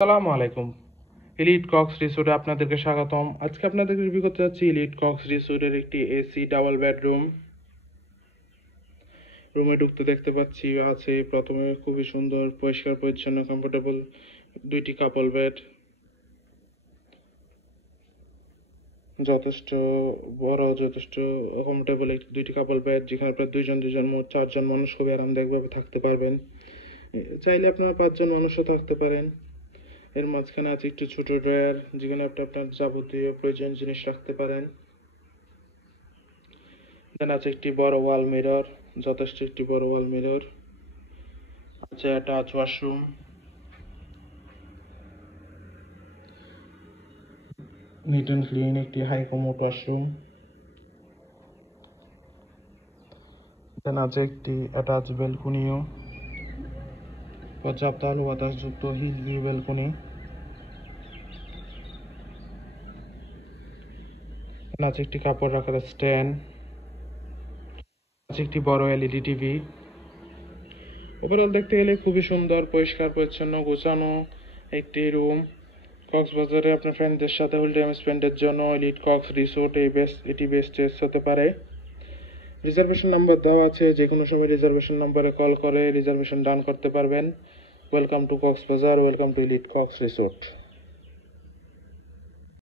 আসসালামু আলাইকুম। Elite Cox রিসোর্টে আপনাদেরকে স্বাগতম। আজকে আপনাদেরকে রিভিউ করতে যাচ্ছি ইলিট কক্স রিসোর্টের একটি এসি ডাবল বেডরুম। রুমে ঢুকতে দেখতে পাচ্ছি আছে প্রথমে খুবই সুন্দর পরিষ্কার পরিচ্ছন্ন কমফোর্টেবল দুইটি কাপল বেড, যথেষ্ট বড় যথেষ্ট কমফোর্টেবল দুইটি কাপল বেড, যেখানে প্রায় দুইজন মোট চারজন মানুষ খুবই আরামদায়কভাবে থাকতে পারবেন। চাইলে আপনারা পাঁচজন মানুষও থাকতে পারেন। এর মাঝখানে আছে একটি ছোট ড্রয়ার, যেখানে আপনি আপনার যাবতীয় প্রয়োজনীয় জিনিস রাখতে পারেন। এখানে আছে একটি বড় ওয়াল মিরর, যথেষ্ট একটি বড় ওয়াল মিরর আছে। Attach washroom, neat and clean একটি হাই কমোড ওয়াশরুম। এখানে আছে একটি অ্যাটাচ ব্যালকনিও, পর্যাপ্ত আলো বাতাসযুক্ত হিল ভিউ ব্যালকনি। এখানে আছে একটি কাপড় রাখার স্ট্যান্ড, আছে একটি বড় এলইডি টিভি। ওভারঅল দেখতে গেলে খুবই সুন্দর, পরিষ্কার পরিচ্ছন্ন গোছানো একটি রুম। কক্সবাজারে আপনার ফ্রেন্ডদের সাথে হোল টাইম স্পেন্ডের জন্য ইলিট কক্স রিসোর্ট এটি বেস্ট চয়েস হতে পারে। রিজার্ভেশন নাম্বার দেওয়া আছে, যে কোনো সময় রিজার্ভেশন নাম্বারে কল করে রিজার্ভেশন ডান করতে পারবেন। Welcome to Cox's Bazar, welcome to elite Cox resort.